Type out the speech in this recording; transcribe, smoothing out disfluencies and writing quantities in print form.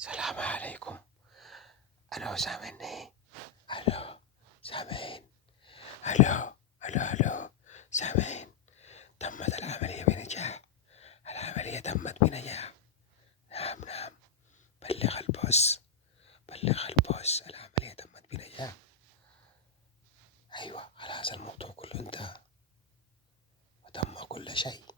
السلام عليكم. ألو سامعني؟ ألو سامعين؟ ألو ألو ألو سامعين؟ تمت العملية بنجاح. العملية تمت بنجاح. نعم نعم، بلغ البوس، بلغ البوس، العملية تمت بنجاح. أيوة خلاص، الموضوع كله انتهى وتم كل شيء.